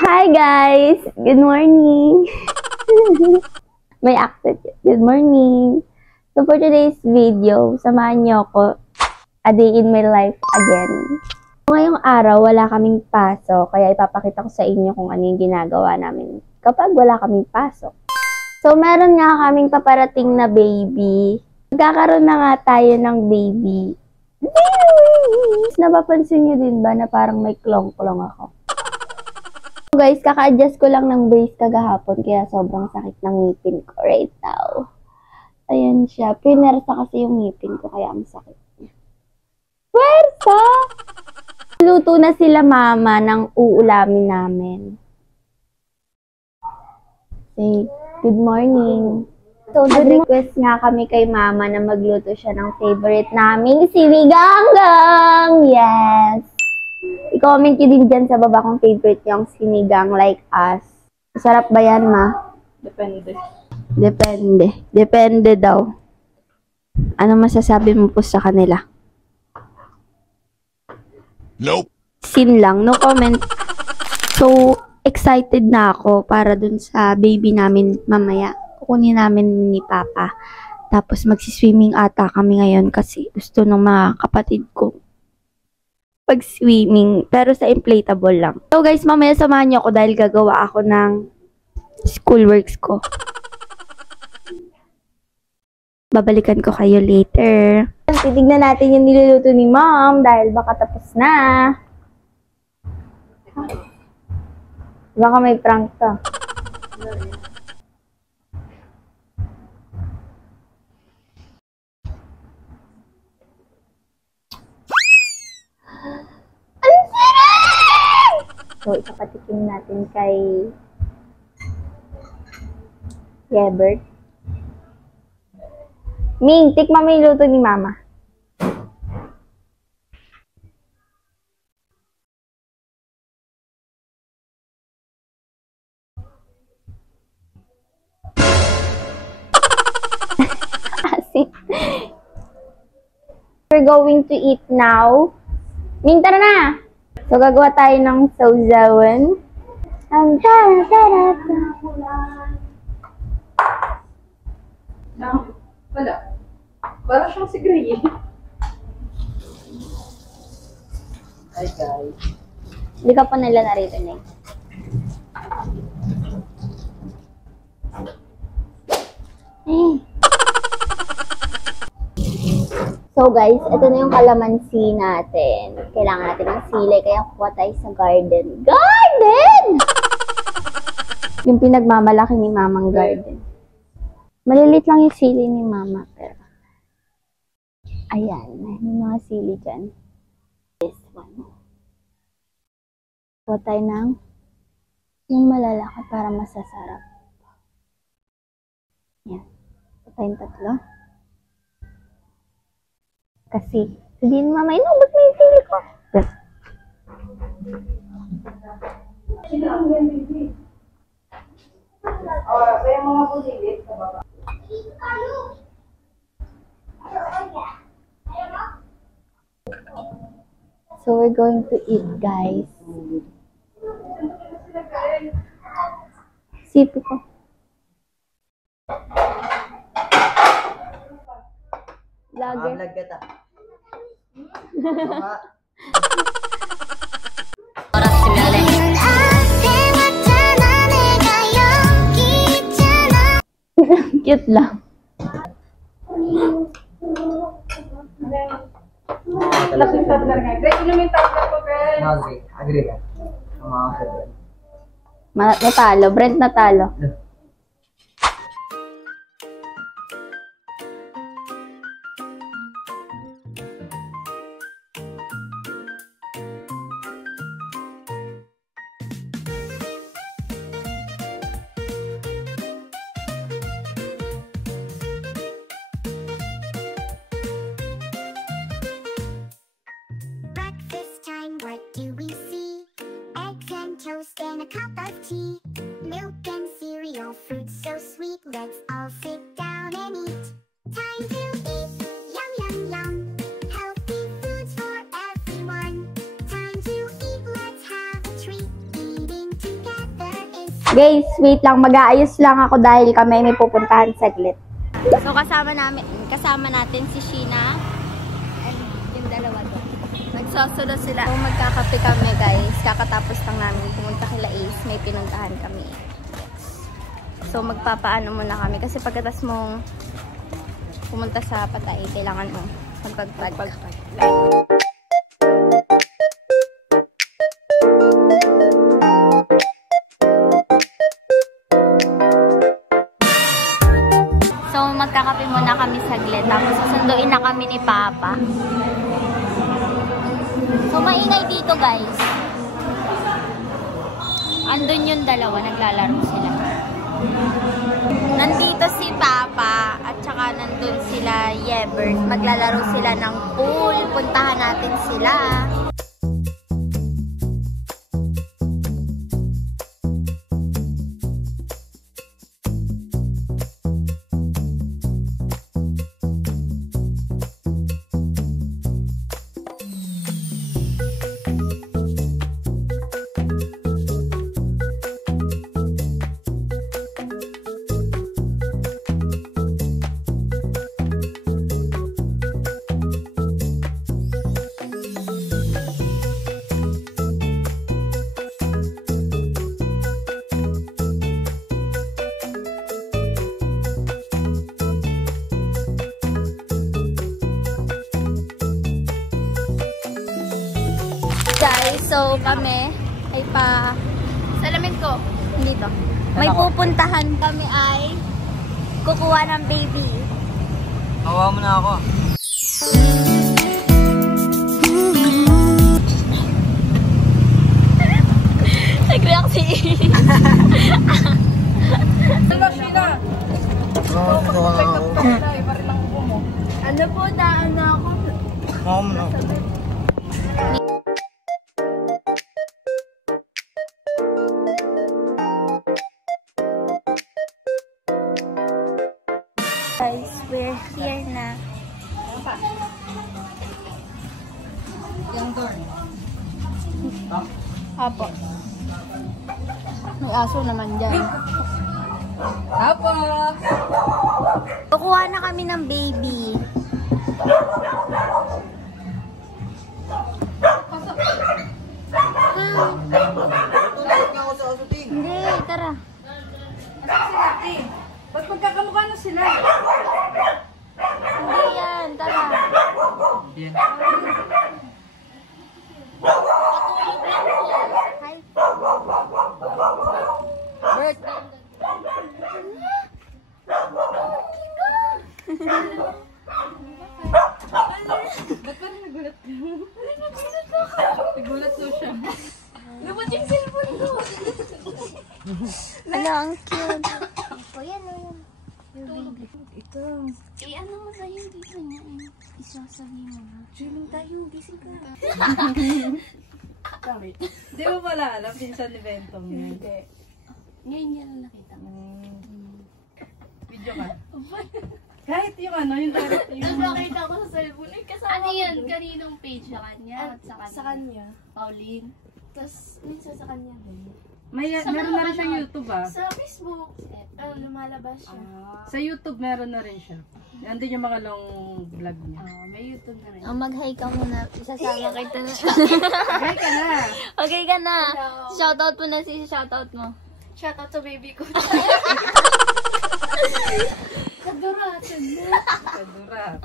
Hi guys! Good morning! May accent. Good morning! So for today's video, samahan niyo ako a day in my life again. Ngayong araw, wala kaming pasok, kaya ipapakita ko sa inyo kung ano yung ginagawa namin kapag wala kaming pasok. So meron nga kaming paparating na baby. Magkakaroon na nga tayo ng baby. Napapansin niyo din ba na parang may klong-klong ako? So guys, kaka-adjust ko lang ng brace kagahapon kaya sobrang sakit ng ngipin ko right now. Ayan siya. Pinersa kasi yung ngipin ko kaya ang sakit niya. Pwersa! Luto na sila mama ng uulamin namin. Say, good morning. So, nag-request nga kami kay mama na magluto siya ng favorite naming sinigang. Yes! I-comment nyo din dyan sa baba kung favorite yung sinigang like us. Masarap ba yan, ma? Depende. Depende. Depende daw. Ano masasabi mo po sa kanila? Nope. Sin lang, no comment. So, excited na ako para dun sa baby namin mamaya. Kukunin namin ni Papa. Tapos magsiswimming ata kami ngayon kasi gusto ng mga kapatid ko pag-swimming. Pero sa inflatable lang. So guys, mamaya samahan niyo ako dahil gagawa ako ng schoolworks ko. Babalikan ko kayo later. Titignan natin yung niluluto ni Mom dahil baka tapos na. Baka may prank to. Ang sarap! So, ipapatikim natin kay Yebert. Ming, tikman mo yung luto ni Mama. We're going to eat now. Ming, tara na! So, gagawa tayo ng sausawan. Ang sarap! Wala. Para siyang si Gray. Hi guys. Hindi ka pa nila naririnig. So guys, ito na yung kalamansi natin. Kailangan natin ng sili, kaya kuha tayo sa garden. Garden! Yung pinagmamalaki ni Mamang garden. Malilit lang yung sili ni Mama, pero ayan, may mga sili dyan. This one. Kuha tayo ng yung malalaki para masasarap. Yan. Kuha tayong tatlo. Kasi, sabihin Mama, ba't may sili ko? Kaya mga pusilit sa baba. So, we're going to eat, guys. Sipi ko. Vlogger. Vlog ka ta. Cute lang. Lasing sa vlog nga. Gray, inom yung tablet ko, Gray. Agree ka. Natalo. Brent natalo. Breakfast time, what do we see? Eggs and toast and a cup of tea. Milk and cereal, fruit so sweet. Let's all sit down and eat. Time to eat, yum yum yum. Healthy foods for everyone. Time to eat, let's have a treat. Eating together. Guys, wait lang. Mag-aayos lang ako dahil kami may pupuntahan saglit. So, kasama natin si Sheena and yung dalawa doon. Nagsasunod sila. So, magkakape kami, guys. Kakatapos lang namin pumunta kila Ace. May pinuntahan kami. So, magpapaano muna kami. Kasi pagkatas mong pumunta sa Patay, kailangan mo magpagpag. So, magkakape muna kami saglit. Tapos, susunduin na kami ni Papa. So, maingay dito, guys. Andun yung dalawa. Naglalaro sila. Nandito si Papa at saka nandun sila Yebert. Maglalaro sila ng pool. Puntahan natin sila. Guys, so kami ay salamin ko dito. May pupuntahan kami ay kukuha ng baby. Hawa mo na ako. Nag-react si Hello, Sheena. Ano po, daan na ako. Hawa mo na ako. Guys, we're here na. Yung door. Apo. May aso naman dyan. Apo! Kukuha na kami ng baby. Hindi, tara. Asan sila, ate? Ba't magkakamukha na sila? Hindi yan, tara. Hi. Bert. Ba't parang nagulat ka? Nagulat daw siya. Lubot yung cellphone ko! Ano, ang cute. Oh, yan o yan. Ito. Eh, ano mo sa'yo dito niya eh? Isasabihin mo na. Chilling tayo, gising ka. Sorry. Di mo pala alam, pinsan ni Bentong yan. Hindi. Ngayon niya lang nakita mo. Video ka. Kahit yung ano, yung direct yung... Nakita ko sa cellphone. Eh, kasama ano yan? Kaninong page sa kanya? At sa kanya? Pauline. Tapos, minsan sa kanya din. Meron na rin siyang YouTube Sa Facebook, lumalabas siya. Sa YouTube meron na rin siya. Nandun yung mga long vlog niya. May YouTube na rin. Ang mag-hi ka muna. Isasama kita na. Hi ka na! Okay ka na. Shoutout mo na si shoutout mo. Shoutout sa baby ko. Kaduratan mo. Kadurat.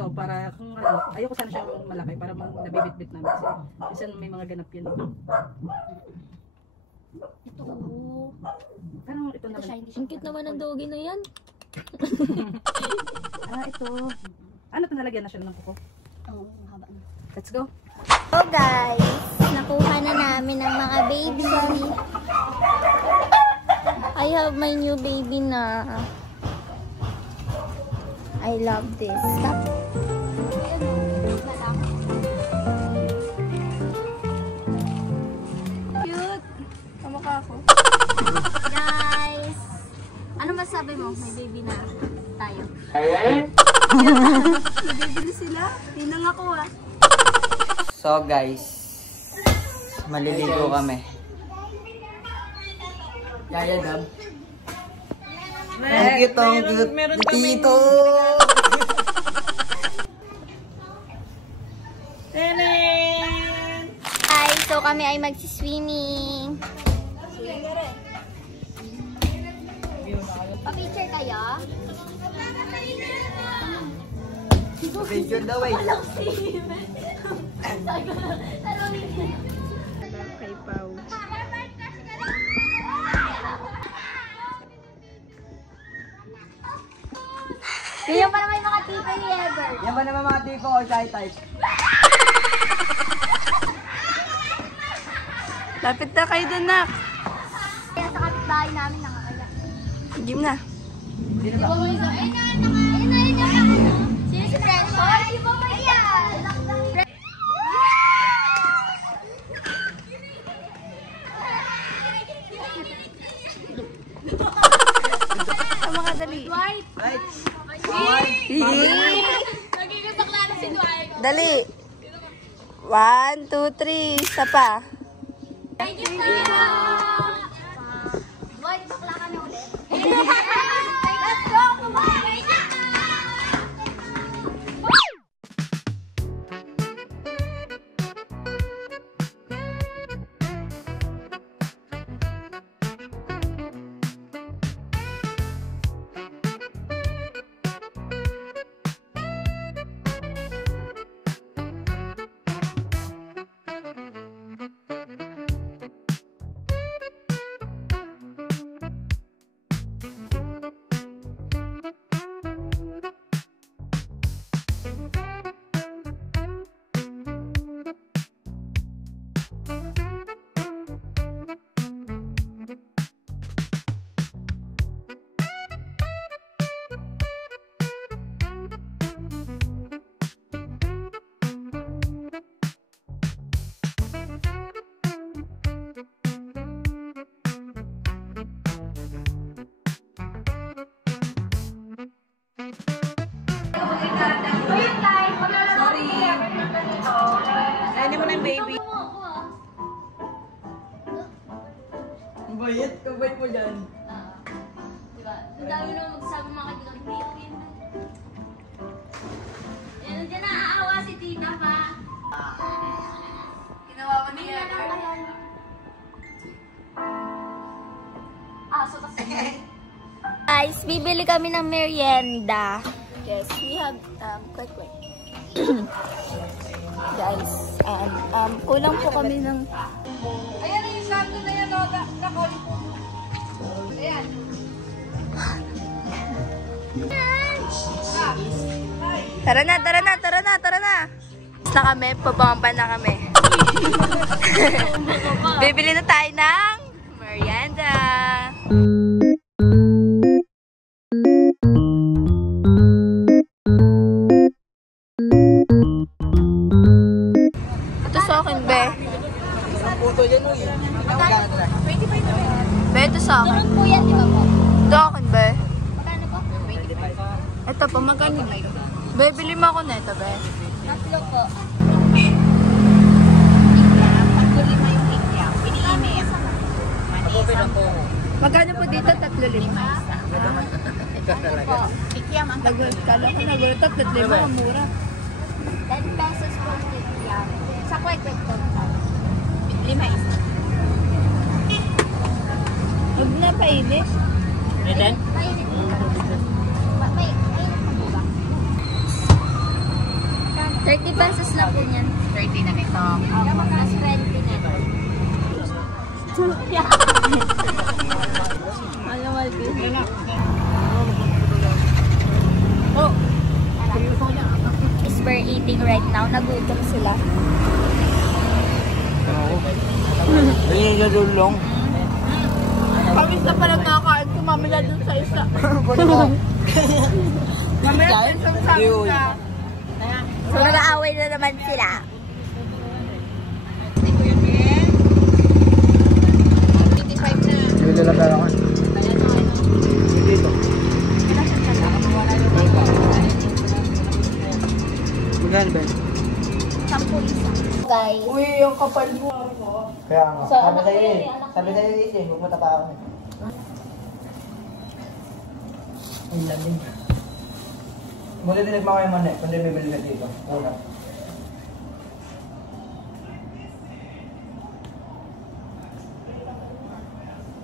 So, para kung ano, ayoko sana siyang malaki para nabibit-bit namin. Kasi minsan may mga ganap yun. Ito. Parang ito naman. Ang cute naman ng doggy na yan. Ito. Ano ito nalagyan na siya ng kuko? Oo, mahaba na. Let's go. So guys, nakuha na namin ang mga baby. I have my new baby na. I love this. Stop. Cute. Kamukha ako. Guys, ano sabi mo? May baby na tayo. Nabibili sila. Tinang ako ah. So guys, maliligo kami. Kaya dam. Thank you, Tito. Hi, so kami ay magsiswimming. Pa-picture kayo? Picture daw eh. Kay Pau. Ganyan pa naman yung mga tito ni Ever. Yan ba naman mga tipo o shy type? Lapit na kayo dun, nak. Kaya sa kapitbahay namin nakakaya. Game na. Di ba mo yung... Ayun na. Sino si French? Ay, di ba mo yan? Tama ka, dali. Dwight! Right. Nagiging bakla na si Dwight. Dali. 1, 2, 3. Isa pa. Thank you, Kuya! Dwight, bakla ka na ulit. Let's go! Kumain! Ano mo na yung baby? Bayit, kabait mo dyan. Diba? Ang dami naman magsasabi mga kaibigan. Hindi, okay na. Yan, nandiyan naaawa si tita pa. Ginawa mo niya. Aso kasi. Guys, bibili kami ng merienda. Yes, we have, quick. Guys, kulang po kami ng... Ayan yung santo na yan, no? Nakoli po. Ayan. Tara na. Na kami, pabamba na kami. Bibili na tayo ng merienda. Ito sa akin, be. Isang puto yan mo eh. Magkano na? Be, ito sa akin. Turun po yan, di ba po? Ito akin, be. Magkano po? Ito po, magkano ba? Be, bili mo ako na ito, be. Tatlo po. Magkano po dito? 3.5. Po. Kala ko nagulat, 3.5. Ang mura. 10 pesos po kikiam. Sa kwek-kwek po. 5 isa. Huwag na painit. Mainit po. Mainit po ba? 30 pesos lang po yan. 30 na nito. Mas 20 na. Malawal ko. Oh. Is we're eating right now. Nagutom sila. Ayun yung dulong. Kami isa pala nakakain. Kumamila dun sa isa. Mamaya sa isa. So, nag-aaway na naman sila. Bili lang pala ako. Dito. Ben, Ben. 10 isa. Guys. Uy, yung kapal mo. Kaya nga. So, anak ko yun eh, anak ko. Sabi sa'yo eh, huwag mo tapakan. Ang lamig. Buti din nagmakayo man eh, kundi bibili ka dito. Una.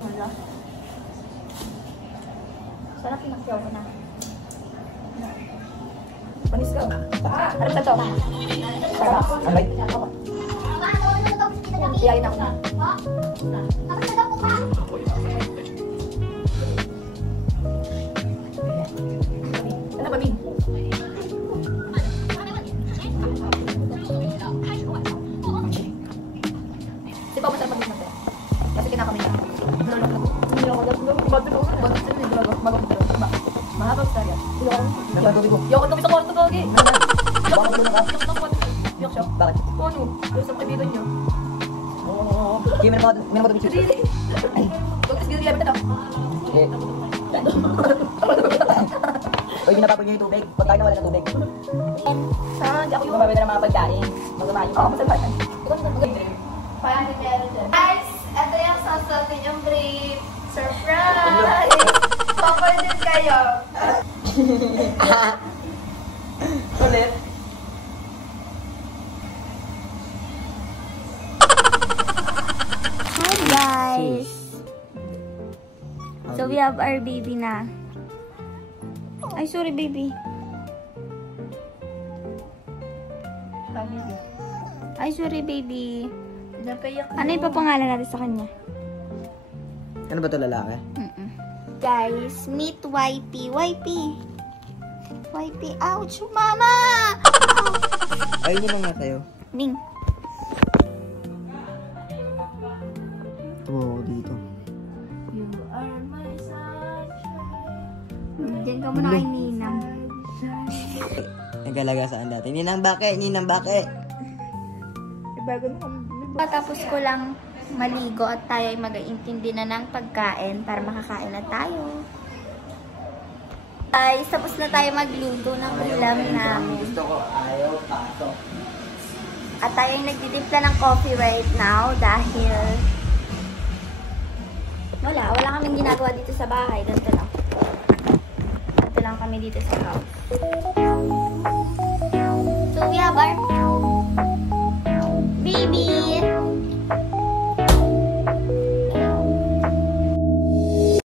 Wala. Sarap yung nakyaw ko na. Panis ka. Harap na to. Sarap. Alay. Iyayin ako na. Ano ba, Min? Di ba masarap mag-ismat eh? Kasi kinakamin ka. Hindi ako matulog. Mahabang story yan. Nagpatuloy ko. Yoko kami sa kwarto, Gogi. Baka matulog ka. Yoko ng kwarto. Yok siya. Bakit? Ano? Yung sa kaibigan niyo. Oo. Sige, may namatulog siya. Really? Huwag kasi ginagawa na. Sige. Uy, binababog niyo yung tubig. Pag tayo nawala ng tubig. Saan? Di ako yung Mababay na ng mga pagkain. Masama yun. Oo, masarap yan. Maganda. Guys, ito yung sasal ninyong brief. Surprise! Cover din kayo. Ulit. Hi guys! So we have our baby na. Ay, sorry baby. Ay, sorry baby. Ano yung papangalan natin sa kanya? Ano ba ito lalaki? Guys, meet YP. YP. YP, ouch! Mama! Ayun yun lang nga sa'yo. Ning. Oo, dito. Diyan ka muna kay Ninang. Nagalaga saan dati? Ninang bake! Ninang bake! Tapos ko lang maligo at tayo ay mag-aintindi na ng pagkain para makakain na tayo. Ay, tapos na tayo magluto ng ulam namin. Gusto ko ayaw pato. At tayo ay nagtitimpla ng coffee right now dahil wala kaming ginagawa dito sa bahay. Ganito lang. Ganito lang kami dito sa house. So we have our